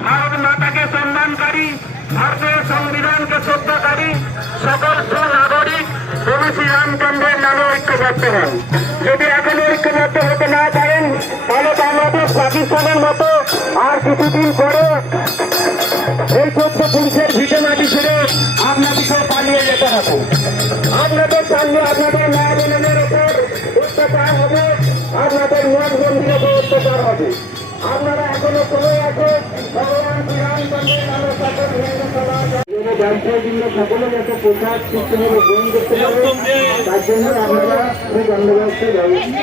भारत माता के सम्मानकारी, भारतीय संविधान के श्रद्धाकारी सकल सुनागरिक प्रभु श्री रामचंद्रेर नामे ऐक्यबद्ध हन। यदि एखनो ऐक्यबद्ध होते ना पारेन ताहले बांग्लादेश पाकिस्तानेर मतो आर কিছুদিন পরে এই ছোট্ট পুলিশের ভিটে মাটি ছেড়ে আপনাদেরকে পালিয়ে যেতে হবে। আপনাদের সামনে আপনাদের মা বোনেদের উপর অত্যাচার হবে, আপনাদের নোটবন্দির উপর অত্যাচার হবে। আপনারা এখনো সময় আছে ভগবান শ্রীরামচন্দ্রের নামে সকল হিন্দু সমাজ ব্যবসায়ীর জন্য সকলে যাতে পোশাক ঠিকভাবে গ্রহণ করতে পারে তার জন্য আপনারা এই বন্দোবস্তে ব্যবস্থা